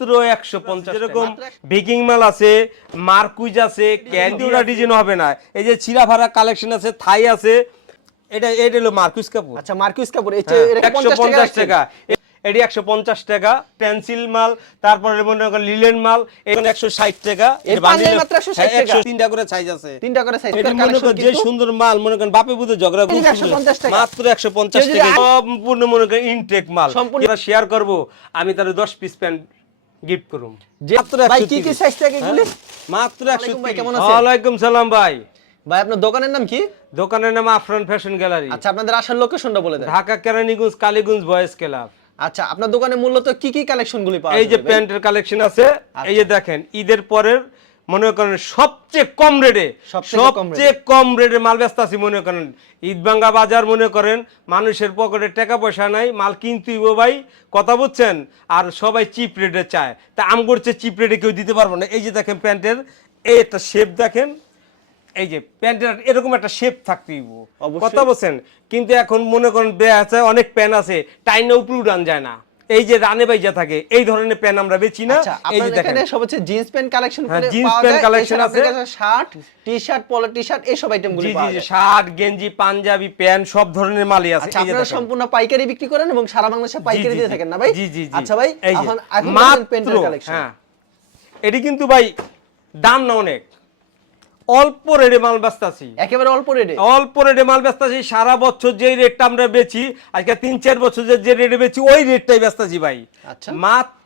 মাত্র একশো পঞ্চাশ বেকিং মাল আছে মার্কুইজ আছে ক্যান্ডিওরা ডিজাইন হবে না। এই যে কালেকশন আছে থাই আছে এটা এটা হলো মার্কুইজ কাপড়। আচ্ছা মার্কুইস কাপড় হ্যাঁ, একশো পঞ্চাশ টাকা। এটি একশো পঞ্চাশ টাকা পেন্সিল মাল তারপরে মনে করেন লিলেন মাল এখানে একশো ষাট টাকা। এর এটা বান্ডিলে- বান্ডিলে মাত্র 160 হ্যাঁ, টাকা। 100 তিনটা করে সাইজ আছে। তিনটা করে সাইজ মনে করেন যে সুন্দর মাল মনে করেন বাপে বুধে ঝগড়া এই যে করছে। 150 টাকা। মাত্র একশো পঞ্চাশ টাকা। সম্পূর্ণ মনে করেন ইনটেক মাল। সম্পূর্ণ- শেয়ার করব। আমি তার দশ পিস প্যান্ট গিফট করুম। মাত্র ভাই কি কি সাইজ থাকে এগুলি? হ্যাঁ, মাত্র একশো ওয়ালাইকুম ভাই, কেমন আছেন? ওয়ালাইকুম সালাম ভাই। ভাই আপনার দোকানের নাম কি? দোকানের নাম আফরান ফ্যাশন গ্যালারি আচ্ছা আপনাদের আসার লোকেশনটা বলে দেন। Dhaka Keraniganj Kaliganj boys club. আচ্ছা আপনার দোকানে মূলত কি কি কালেকশন গুলি পাওয়া এই যে প্যান্টের কালেকশন আছে আচ্ছা। এই যে দেখেন ঈদের পরের মনে করেন সবচেয়ে কম রেটে সবচেয়ে কম রেটে মাল ব্যস্ত আছি মনে করেন। ঈদবাঙ্গা বাজার মনে করেন মানুষের পকেটে টাকা পয়সা নাই মাল কিনতেই ভাই কথা বুঝছেন? আর সবাই চিপ রেটে চায়। তা আম করছে চিপ রেটে কেউ দিতে পারব না। এই যে দেখেন প্যান্টের এই একটা শেপ দেখেন এই যে প্যান্টের এরকম একটা শেপ থাকতেই। কথা বলছেন কিন্তু এখন মনে করেন বে আছে অনেক প্যান্ট আছে টাইনে উপরে উড়ান যায় না। এই যে রানে বাইজা থাকে এই ধরনের প্যান্ট আমরা বেচি না। আচ্ছা এই যে দেখেন। সব হচ্ছে জিন্স প্যান্ট কালেকশন করে jeans পাওয়া pant যায়। collection এছাড়া আপনার আছে। শার্ট টি-শার্ট পলো টি-শার্ট এই সব আইটেম গুলি জি জি পাওয়া জি যায়। শার্ট গেঞ্জি পাঞ্জাবি প্যান্ট সব ধরনের মালই আছে। আচ্ছা এই যে আপনারা সম্পূর্ণ পাইকারি বিক্রি করেন এবং সারা বাংলাদেশে পাইকারি দিয়ে থাকেন না ভাই? জি জি জি। আচ্ছা ভাই এখন এখন প্যান্টের কালেকশন হ্যাঁ। এটি কিন্তু ভাই দাম না অনেক। অল্প রেটে মাল ব্যস্ত আছি। একেবারে অল্প রেটে অল্প রেটে মাল ব্যস্ত আছি সারা বছর যেই রেটটা আমরা বেচি আজকে তিন চার বছর যে- যে রেটে বেচি ওই রেটটাই ব্যস্ত আছি ভাই। আচ্ছা। মাত্র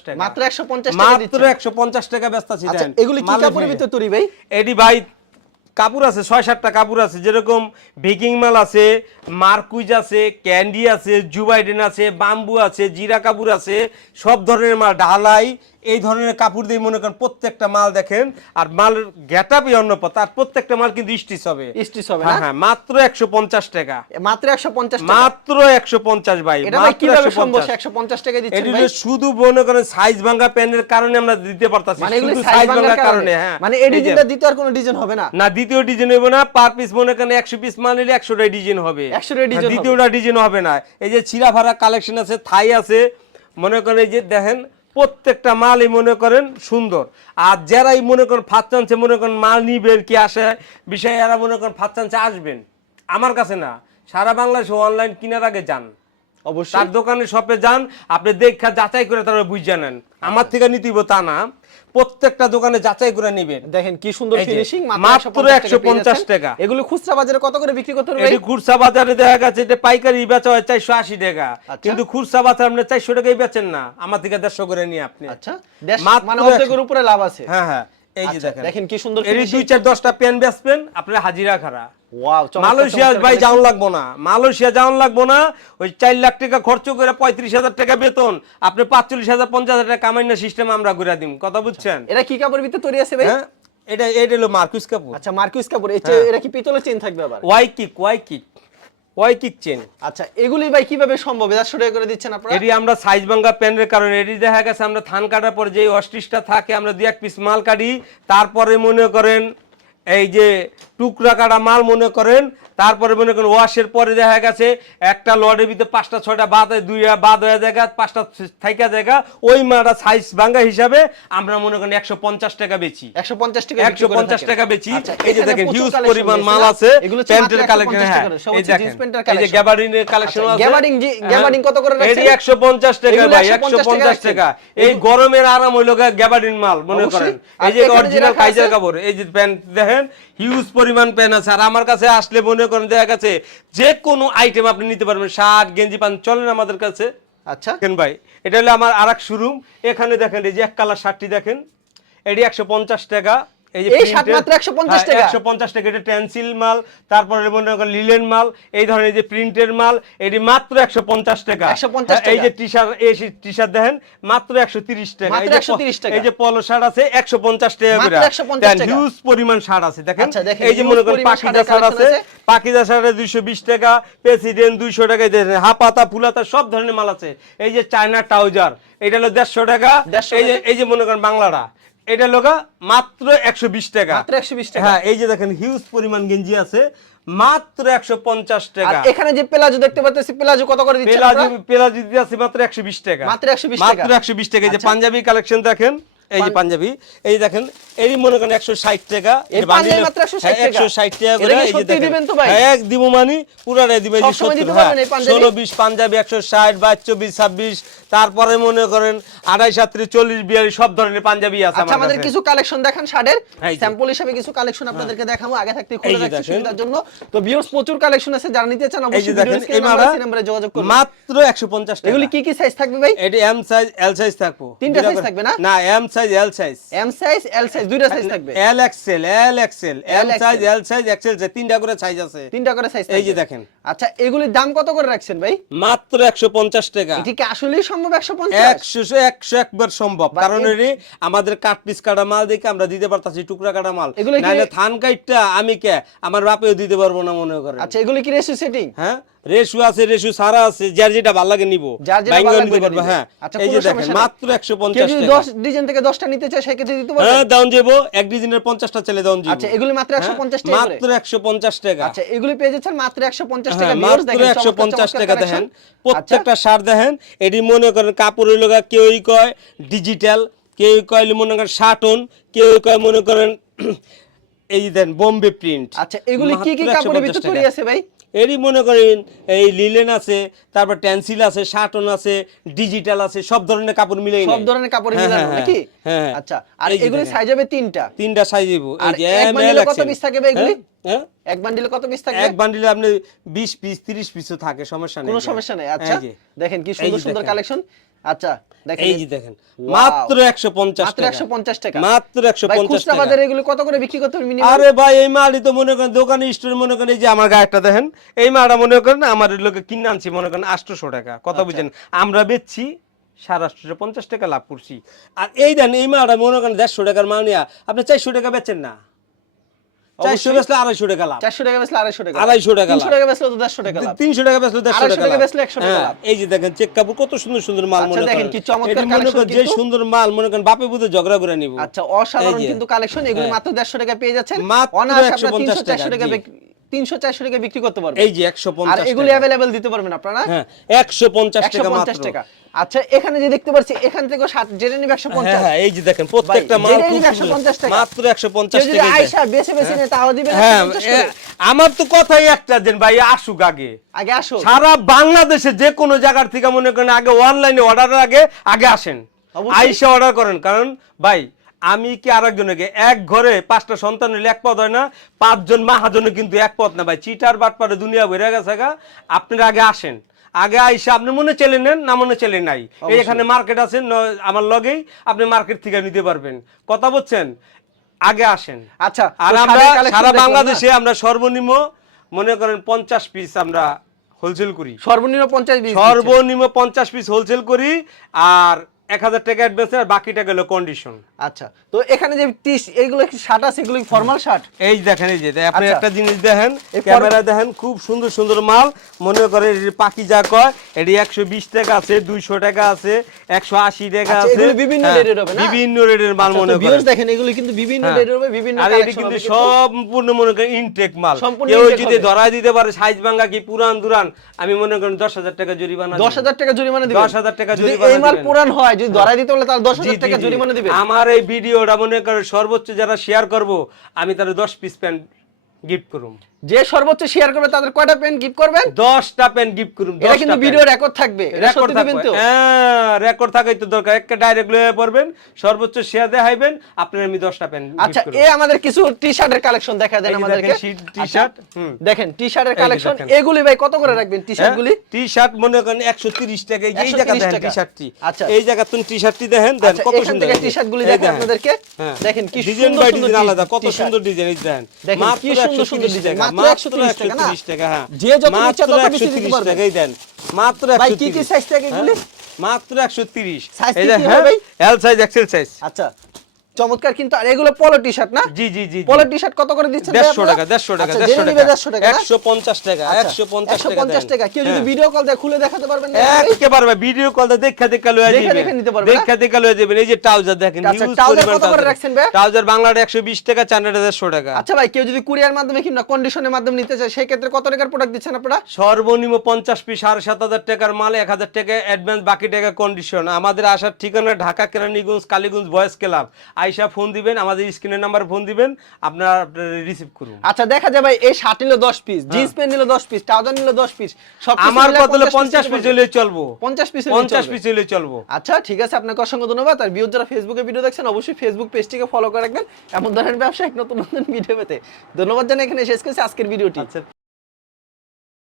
টাকা। মাত্র 150 টাকা মাত্র আচ্ছা এগুলি কি কাপড়ের ভিতর তৈরি ভাই? এটি ভাই কাপড় আছে ছয় সাতটা কাপড় আছে যেরকম বেকিং মাল আছে মার্কুইজ আছে ক্যান্ডি আছে জুবাইডেন আছে বাম্বু আছে জিরা কাপড় আছে সব ধরনের মাল ঢালাই এই ধরনের কাপড় দিয়ে মনে করেন প্রত্যেকটা মাল দেখেন আর মালের অন্য পথ আর প্রত্যেকটা মাল কিন্তু স্টিচ হবে। স্টিচ হবে হ্যাঁ হ্যাঁ মাত্র একশো পঞ্চাশ টাকা। মাত্র 150 টাকা? মাত্র একশো পঞ্চাশ ভাই কীভাবে 150 সম্ভব 150 টাকা দিচ্ছেন ভাই? হলো শুধু মনে করেন সাইজ ভাঙা প্যানের কারণে আমরা দিতে পারতাছি মানে শুধু সাইজ ভাঙার কারণে। হ্যাঁ। মানে এই ডিজাইনটা দিতে আর কোনো ডিজাইন হবে না? না দ্বিতীয় ডিজাইন হবে না পার পিস মনে করেন একশো পিস মাল নিলে একশোটা ডিজাইন হবে। 100 টা design হ্যাঁ, দ্বিতীয়টা ডিজাইন হবে না। এই যে চিরাভাড়া কালেকশন আছে থাই আছে মনে করেন এই যে দেখেন প্রত্যেকটা মালই মনে করেন সুন্দর। আর যারাই মনে করেন ফাঁদ চান্সে মনে করেন মাল নিবেন কি আসে, বিষয়ে এরা মনে করেন চান্সে আসবেন। আমার কাছে না। সারা বাংলাদেশে অনলাইন কেনার আগে যান। অবশ্যই। তার দোকানে শপে যান আপনি দেখা যাচাই করে তারপরে বুঝ জানেন আমার থেকে নিতে তা না প্রত্যেকটা দোকানে যাচাই করে নিবেন। দেখেন কি সুন্দর এই ফিনিশিং মাত্র মাত্র 150 150 টাকা। এগুলো খুচরা বাজারে কত করে বিক্রি করতে হবে এটি খুচরা বাজারে দেখা গেছে এটা পাইকারি বেচা হয় চারশো আশি টাকা। আচ্ছা। কিন্তু খুচরা বাজার আপনি চারশো টাকাই বেচেন না আমার থেকে দেড়শো করে নিয়ে আপনি। আচ্ছা মানে 100 অর্ধেকের উপরে লাভ আছে। হ্যাঁ হ্যাঁ। এই যে আচ্ছা, দেখেন। দেখেন কি সুন্দর এর দুই। চার দশটা পেন বেচবেন আপনার হাজিরা খারা। ওয়াও মালয়েশিয়া ভাই যাওয়ান লাগবো না। মালয়েশিয়া যাওয়ান লাগবো না। ওই চার লাখ টাকা খরচ করে পঁয়ত্রিশ হাজার টাকা বেতন। আপনি পাঁচচল্লিশ হাজার পঞ্চাশ হাজার টাকা কামাই না সিস্টেম আমরা করে দিম। কথা বুঝছেন? এটা কি কাপড়ের ভিতরে তৈরি আছে ভাই? হ্যাঁ এটা এটা হলো মার্কুস কাপুর আচ্ছা মার্কুইস কাপড়। এটা হ্যাঁ। এটা কি পিতলের চেন থাকবে আবার? Y kick Y kick Y kick chain আচ্ছা এগুলি ভাই কীভাবে সম্ভব? দেড়শো টাকা করে দিচ্ছেন আপনারা? এটি আমরা সাইজ ভাঙ্গা প্যান্টের কারণে এটি দেখা গেছে আমরা ধান কাটার পর যে অস্টিসটা থাকে আমরা দুই এক পিস মাল কাটি তারপরে মনে করেন এই যে টুকরা কাটা মাল মনে করেন তারপরে মনে করেন ওয়াশের পরে দেখা গেছে একটা লডের ভিতরে পাঁচটা ছয়টা বাদ দুই বাদ হয়ে জায়গা পাঁচটা থাইকা জায়গা ওই মালটা সাইজ ভাঙ্গা হিসাবে আমরা মনে করেন একশো পঞ্চাশ টাকা বেচি। একশো পঞ্চাশ টাকা একশো পঞ্চাশ টাকা বেচি। এই যে দেখেন হিউজ পরিমাণ মাল আছে প্যান্টের কালেকশন হ্যাঁ এই দেখেন এই যে কালেকশন আছে। জি- কত করে এটি রাখছেন? একশো পঞ্চাশ টাকা ভাই 150 একশো টাকা। এই গরমের আরাম হইল গা গ্যাবার্ডিন মাল মনে করেন। এই যে অরিজিনাল কাইজার কাপড় এই যে প্যান্ট দেখেন হিউজ পরিমাণ প্যান্ট আছে। আর আমার কাছে আসলে মনে করেন দেখা গেছে যে কোনো আইটেম আপনি নিতে পারবেন। শার্ট গেঞ্জি পান চলেন আমাদের কাছে। আচ্ছা। কেন ভাই এটা হলো আমার আর এক শোরুম এখানে দেখেন এই যে এক কালার শার্টটি দেখেন এটি একশো পঞ্চাশ টাকা। এই যে শার্ট মাত্র 150 টাকা? 150 টাকা এটা টেন্সিল মাল তারপরে মনে করেন লিলেন মাল এই ধরনের যে প্রিন্টের মাল এটি মাত্র 150 টাকা। 150 এই যে টি শার্ট এই টি শার্ট দেখেন মাত্র 130 টাকা। মাত্র 130 টাকা। এই যে পলো শার্ট আছে 150 টাকা করে। 150 হিউজ পরিমাণ শার্ট আছে দেখেন। এই যে মনে করেন পাকিজা শার্টের শার্ট আছে পাকিজা শার্টে 220 টাকা প্রেসিডেন্ট 200 টাকায় দেখেন হাপাতা ফুলাতা সব ধরনের মাল আছে। এই যে চায়না ট্রাউজার এটা হলো 150 টাকা। এই যে এই যে মনে করেন বাংলাটা। এটা লোকা মাত্র একশো বিশ টাকা মাত্র 120 টাকা। হ্যাঁ এই যে দেখেন হিউজ পরিমাণ গেঞ্জি আছে মাত্র একশো পঞ্চাশ টাকা এখানে যে পেলাজো দেখতে পাচ্ছি পেলাজো কত করে পেলাজি আপনারা? দিতে আছে মাত্র একশো বিশ টাকা মাত্র 120 টাকা। মাত্র একশো বিশ টাকা যে আচ্ছা। পাঞ্জাবি কালেকশন দেখেন এই যে পাঞ্জাবি এই দেখেন এরই মনে করেন একশো ষাট টাকা। এই পাঞ্জাবি মাত্র 160 টাকা? একশো ষাট টাকা করে এই যে দেখেন। দিবেন তো ভাই? হ্যাঁ, এক দিব মানে পুরাটাই দিবে? ষোলো বিশ পাঞ্জাবি একশো ষাট বাইশ চব্বিশ ছাব্বিশ তারপরে মনে করেন আড়াই সাতত্রিশ চল্লিশ বিয়াল্লিশ সব ধরনের পাঞ্জাবি আছে আচ্ছা আমাদের কিছু। কালেকশন দেখান শার্টের। স্যাম্পল হিসেবে কিছু কালেকশন আপনাদেরকে দেখাবো আগে থাকতে খুলে রাখছি সুবিধার জন্য। তো ভিউয়ার্স প্রচুর কালেকশন আছে যারা নিতে চান অবশ্যই দেখেন ভিডিও এই মারা নাম্বারে যোগাযোগ করুন। মাত্র একশো পঞ্চাশ টাকা। এগুলি কি কি সাইজ থাকবে ভাই? এটি এম সাইজ এল সাইজ থাকব। তিনটা করে- থাকবে না? না M size L size M size L size দুইটা সাইজ থাকবে। L XL L XL M size L size XL তিনটা করে সাইজ আছে। তিনটা করে সাইজ এই যে দেখেন। আচ্ছা এগুলির দাম কত করে রাখছেন ভাই? মাত্র একশো পঞ্চাশ টাকা। এটি কি আসলেই সম্ভব 150 একশো একশো একবার সম্ভব। কারণ এটি আমাদের কাঠ পিস কাটা মাল দেখে আমরা দিতে পারতাছি টুকরা কাটা মাল। এগুলো নাহলে থান কাইটটা আমি কে? আমার বাপেও দিতে পারব না মনে করে আচ্ছা এগুলি কি রেশিও সেটিং? হ্যাঁ রেশু আছে রেশু সারা আছে যার যেটা ভালো লাগে নিব। হ্যাঁ। আচ্ছা, এই যে দেখেন মাত্র একশো পঞ্চাশ যদি টাকা। 10 ডিজাইন থেকে 10টা নিতে চায় দিতে পারবেন হ্যাঁ এক ডিজাইনের আচ্ছা এগুলি মাত্র 150 টাকা মাত্র একশো পঞ্চাশ টাকা। আচ্ছা এগুলি পেয়ে যাচ্ছেন মাত্র 150 টাকা হ্যাঁ, ভিউয়ার্স দেখেন পঞ্চাশ চমৎকার টাকা দেখেন। প্রত্যেকটা শার্ট সার দেখেন এটি মনে করেন কাপড়ের লগা কেউই কয় ডিজিটাল কেউ কয় মনে করেন শার্টন কেউ কয় মনে করেন এই দেন বোম্বে প্রিন্ট আচ্ছা এগুলি কি কি কাপড়ের ভিতরে তৈরি আছে ভাই? এরই মনে করেন এই লিলেন আছে তারপর টেন্সিল আছে শার্টন আছে ডিজিটাল আছে সব ধরনের কাপড় মিলে সব ধরনের কাপড় মিলে মিলানো হ্যাঁ, নাকি? হ্যাঁ আচ্ছা আর এগুলি সাইজ হবে তিনটা। তিনটা সাইজ দেব। এই যে এক বান্ডিল কত পিস থাকে ভাই এগুলি? হ্যাঁ এক বান্ডিলে কত পিস থাকে এক বান্ডিলে আপনি 20 পিস 30 পিসও থাকে সমস্যা নেই। কোনো সমস্যা নেই। আচ্ছা। দেখেন কি সুন্দর সুন্দর কালেকশন আচ্ছা এই যে দেখেন মাত্র 150 মাত্র টাকা। 150 টাকা। মাত্র ভাই 150 টাকা। বাজারে এগুলো কত করে বিক্রি করতে মিনিমাম আরে ভাই এই মালই তো মনে করেন দোকানে স্টোর মনে করেন এই যে আমার গায়েরটা দেখেন এই মালটা মনে করেন আমার লোকে কিনে আনছি মনে করেন আটশোশো টাকা। কত আচ্ছা। বুঝছেন আমরা বেচছি সাড়ে আটশো পঞ্চাশ টাকা লাভ করছি। আর এই দেন এই মালটা মনে করেন দেড়শো টাকার মাল নিয়ে আপনি চারশো টাকা বেচেন না। চারশো অবশ্যই। বেচলে আড়াইশো টাকা লাভ 400 টাকা বেচলে 250 টাকা আড়াইশো টাকা তিনশো লাভ। টাকা বেচলে 150 টাকা লাভ টাকা বেচলে দেড়শো আড়াইশো টাকা টাকা বেচলে 100 টাকা লাভ। এই যে দেখেন চেক কাপড় কত সুন্দর সুন্দর মাল আচ্ছা, দেখেন কি চমৎকার করেন যে সুন্দর মাল মনে করেন বাপে বুঝে ঝগড়া করে নিব আচ্ছা অসাধারণ কিন্তু কালেকশন এগুলো হ্যাঁ। মাত্র 150 টাকা পেয়ে যাচ্ছেন মাত্র অনায়াসে আপনারা 150 300 টাকা টাকা, জি। বিক- 300 400 টাকা বিক্রি করতে পারবেন এই যে একশো আর পঞ্চাশ এগুলি অ্যাভেলেবেল দিতে পারবেন আপনারা হ্যাঁ একশো পঞ্চাশ টাকা 150 টাকা আচ্ছা এখানে যে দেখতে পাচ্ছি এখান থেকেও সাত জেনে নিবে 150 হ্যাঁ হ্যাঁ এই যে দেখেন প্রত্যেকটা মাল যেটাই খুব নিবে সুন্দর। 150 টাকা। মাত্র একশো পঞ্চাশ টাকা আয়সা বেছে বেছে নেয় তাও দিবেন হ্যাঁ 150 এ, করে। আমার তো কথাই একটা দেন ভাই আসুক আগে আগে আসো সারা বাংলাদেশে যে কোনো জায়গার থেকে মনে করেন আগে অনলাইনে অর্ডারের আগে আগে আসেন। আইসা অর্ডার করেন কারণ ভাই আমি কি আরেকজনকে? এক ঘরে পাঁচটা সন্তান হলে এক পদ হয় না? পাঁচজন মাহাজনে কিন্তু এক পদ না ভাই। চিটার বাটপারে দুনিয়া বেড়ে গেছে গা। আপনারা আগে আসেন। আগে আইসে আপনি মনে চেলে নেন না মনে চলে নাই? এখানে মার্কেট আছে আমার লগেই আপনি মার্কেট থেকে নিতে পারবেন। কথা বলছেন? আগে আসেন। আচ্ছা আর আমরা সারা বাংলাদেশে আমরা সর্বনিম্ন মনে করেন পঞ্চাশ পিস আমরা হোলসেল করি। সর্বনিম্ন 50 বিশ সর্বনিম্ন পঞ্চাশ পিস হোলসেল করি। আর এক হাজার টাকা অ্যাডভান্স আর বাকিটা গেল কন্ডিশন আচ্ছা তো এখানে যে টিস এগুলো কি শার্ট আছে এগুলো ফর্মাল শার্ট এই দেখেন এই যে আপনি আচ্ছা। একটা জিনিস দেখেন ক্যামেরা দেখেন খুব সুন্দর সুন্দর মাল মনে করে পাখি যা কয় এটি একশো বিশ টাকা আছে দুইশো টাকা আছে একশো আশি টাকা আচ্ছা, আছে বিভিন্ন হ্যাঁ, রেটের হবে না? বিভিন্ন রেটের মাল মনে করেন দেখেন এগুলো কিন্তু বিভিন্ন হ্যাঁ। রেটের হবে বিভিন্ন আর এটি কিন্তু সম্পূর্ণ মনে করেন ইনটেক মাল কেউ যদি। ধরাই দিতে পারে সাইজ ভাঙ্গা কি পুরান দুরান আমি মনে করেন দশ হাজার টাকা জরিমানা দশ। হাজার টাকা জরিমানা দিবেন 10,000 টাকা জরিমানা এই মাল পুরান হয় যদি ধরাই দিতে হলে তাহলে দশ হাজার টাকা জরিমানা দিবে। আমার এই ভিডিওটা মনে করে সর্বোচ্চ যারা শেয়ার করব আমি তাহলে দশ পিস প্যান্ট গিফট করুম। যে সর্বোচ্চ শেয়ার করবে তাদের কয়টা পেন গিফট করবেন? দশটা প্যান্ট গিফট করুম এটা কিন্তু ভিডিও রেকর্ড থাকবে। রেকর্ড দিবেন তো? হ্যাঁ রেকর্ড থাকাই তো দরকার। একটা ডাইরেক্ট লয়ে পড়বেন সর্বোচ্চ শেয়ার দেখাইবেন আপনার আমি দশটা প্যান্ট আচ্ছা এ আমাদের কিছু টি শার্টের কালেকশন দেখা দেন আমাদেরকে। দেখেন, টি শার্ট, আচ্ছা, হুম। দেখেন টি শার্টের কালেকশন এগুলি ভাই কত করে রাখবেন টি শার্ট গুলি টি শার্ট মনে করেন একশো তিরিশ টাকা এই 130 জায়গা দেখেন টি শার্টটি আচ্ছা। এই জায়গা তুমি টি শার্টটি দেখেন দেন আচ্ছা কত সুন্দর এই টি শার্ট গুলি এই দেখেন। আপনাদেরকে হ্যাঁ। দেখেন কি সুন্দর ডিজাইন আলাদা কত সুন্দর ডিজাইন এই দেখেন। মাত্র কি সুন্দর সুন্দর 130 ডিজাইন। টাকা। মাত্র মাত্র 130 টাকা না? 130 টাকা হ্যাঁ। যে যত ইচ্ছা তত বেশি দিতে 130 পারবেন। দেন। মাত্র ভাই, কি কি 130 size এগুলি? মাত্র 130 Size কি যে কি হবে এল সাইজ এক্সেল সাইজ আচ্ছা। চমৎকার কিন্তু আর এগুলো পলো টি শার্ট না? জি জি জি। পলো টি শার্ট কত করে দিচ্ছেন ভাই দেড়শো আপনারা? টাকা দেড়শো টাকা আচ্ছা, দেড়শো জেনে নিবে টাকা দেড়শো টাকা না? একশো পঞ্চাশ টাকা আচ্ছা, একশো পঞ্চাশ টাকা 150 টাকা। কেউ যদি হ্যাঁ। ভিডিও কল দেয় খুলে দেখাতে পারবেন না একেবারে ভাই, ভিডিও কলটা দেখা দেখা লয়ে দেখে যাবেন। দেখে নিতে পারবে দেখা দেখা লয়ে যাবেন। এই যে ট্রাউজার দেখেন আচ্ছা, পরিমাণ কত করে রাখছেন ভাই? ট্রাউজার বাংলাটা একশো বিশ টাকা চান্নাটা দেড়শো টাকা। আচ্ছা ভাই কেউ যদি কুরিয়ার মাধ্যমে কিংবা কন্ডিশনের মাধ্যমে নিতে চায় সেই ক্ষেত্রে কত টাকার প্রোডাক্ট দিচ্ছেন আপনারা? সর্বনিম্ন পঞ্চাশ পিস সাড়ে সাত হাজার টাকার মাল এক হাজার টাকা অ্যাডভান্স বাকি টাকা কন্ডিশন আমাদের আসার ঠিকানা ঢাকা কেরানীগঞ্জ কালীগঞ্জ বয়েস ক্লাব। আইসা ফোন দিবেন আমাদের স্ক্রিনের নাম্বার ফোন দিবেন আপনারা রিসিভ করুন। আচ্ছা দেখা যায় ভাই এই শার্ট নিল দশ পিস জিন্স প্যান্ট নিল দশ পিস ট্রাউজার নিল দশ পিস সব। আমার কত হলো পঞ্চাশ পিস হলে চলবো। পঞ্চাশ পিস পঞ্চাশ পিস হলে চলবো। আচ্ছা ঠিক আছে আপনাকে অসংখ্য ধন্যবাদ। আর বিয়োর যারা ফেসবুকে ভিডিও দেখছেন অবশ্যই ফেসবুক পেজটিকে ফলো করে রাখবেন। এমন ধরনের ব্যবসায়িক নতুন নতুন ভিডিও পেতে। ধন্যবাদ জানাই এখানে শেষ করছি আজকের ভিডিওটি আচ্ছা।